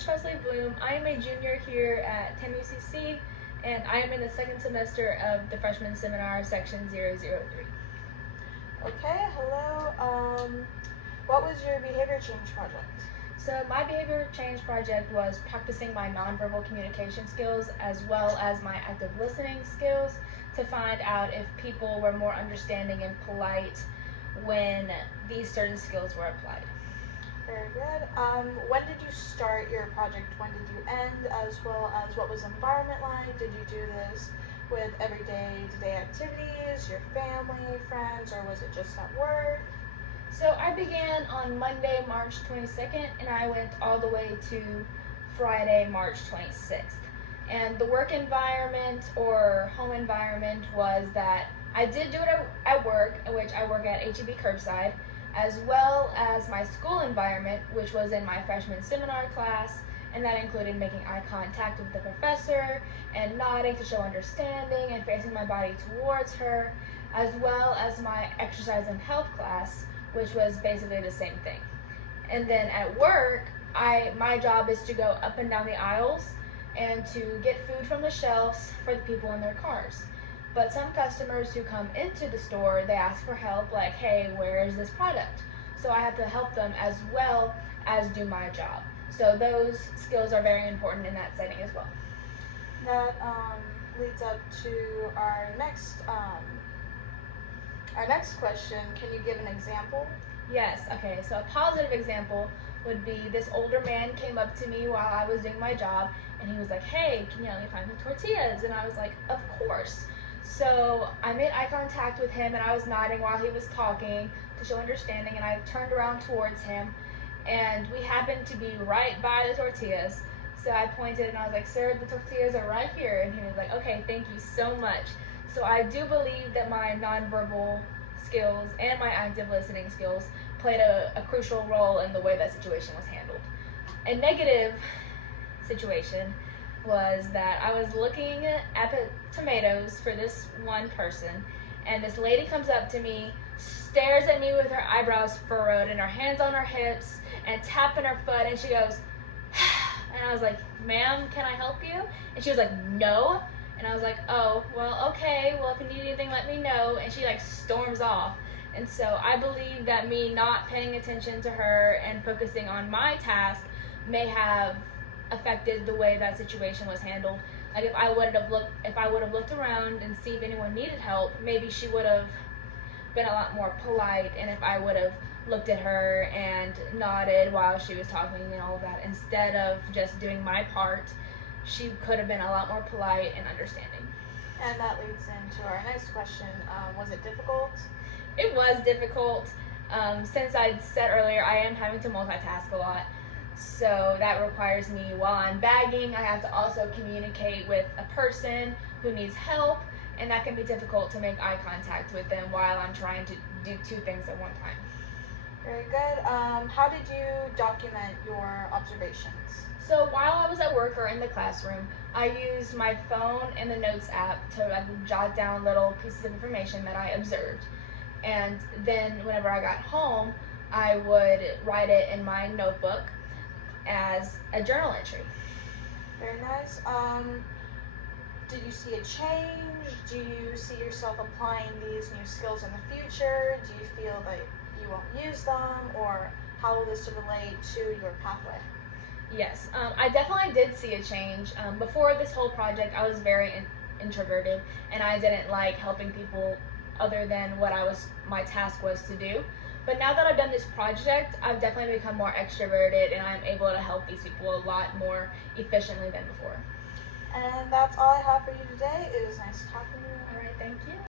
is Presley Bloom. I am a junior here at 10 UCC, and I am in the second semester of the freshman seminar, section 003. Okay, hello. What was your behavior change project? So my behavior change project was practicing my nonverbal communication skills as well as my active listening skills to find out if people were more understanding and polite when these certain skills were applied. Very good. When did you start your project? When did you end? As well as what was the environment like? Did you do this with everyday to-day activities, your family, friends, or was it just at work? So I began on Monday, March 22nd, and I went all the way to Friday, March 26th. And the work environment or home environment was that I did do it at work, in which I work at HEB Curbside, as well as my school environment, which was in my freshman seminar class, and that included making eye contact with the professor and nodding to show understanding and facing my body towards her, as well as my exercise and health class, which was basically the same thing. And then at work, my job is to go up and down the aisles and to get food from the shelves for the people in their cars. But some customers who come into the store, they ask for help, like, hey, where is this product? So I have to help them as well as do my job. So those skills are very important in that setting as well. That leads up to our next question. Can you give an example? Yes, okay, so a positive example would be this older man came up to me while I was doing my job, and he was like, hey, can you help me find some tortillas? And I was like, of course. So I made eye contact with him, and I was nodding while he was talking to show understanding, and I turned around towards him, and we happened to be right by the tortillas. So I pointed and I was like, sir, the tortillas are right here. And he was like, okay, thank you so much. So I do believe that my nonverbal skills and my active listening skills played a crucial role in the way that situation was handled. A negative situation was that I was looking at the tomatoes for this one person, and this lady comes up to me, stares at me with her eyebrows furrowed and her hands on her hips and tapping her foot, and she goes, and I was like, ma'am, can I help you? And she was like, no. And I was like, oh, well, okay, well, if you need anything, let me know. And she like storms off. And so I believe that me not paying attention to her and focusing on my task may have affected the way that situation was handled. Like if I would have looked around and see if anyone needed help, maybe she would have been a lot more polite. And if I would have looked at her and nodded while she was talking and all of that, instead of just doing my part, she could have been a lot more polite and understanding. And that leads into our next question. Was it difficult? It was difficult. Since I said earlier, I am having to multitask a lot. So that requires me, while I'm bagging, I have to also communicate with a person who needs help, and that can be difficult to make eye contact with them while I'm trying to do two things at one time. Very good. How did you document your observations? So while I was at work or in the classroom, I used my phone and the Notes app to jot down little pieces of information that I observed. And then whenever I got home, I would write it in my notebook as a journal entry. Very nice. Did you see a change? Do you see yourself applying these new skills in the future? Do you feel that you won't use them, or how will this relate to your pathway? Yes, I definitely did see a change. Before this whole project, I was very introverted, and I didn't like helping people other than what my task was to do. But now that I've done this project, I've definitely become more extroverted, and I'm able to help these people a lot more efficiently than before. And that's all I have for you today. It was nice talking to you. All right, thank you.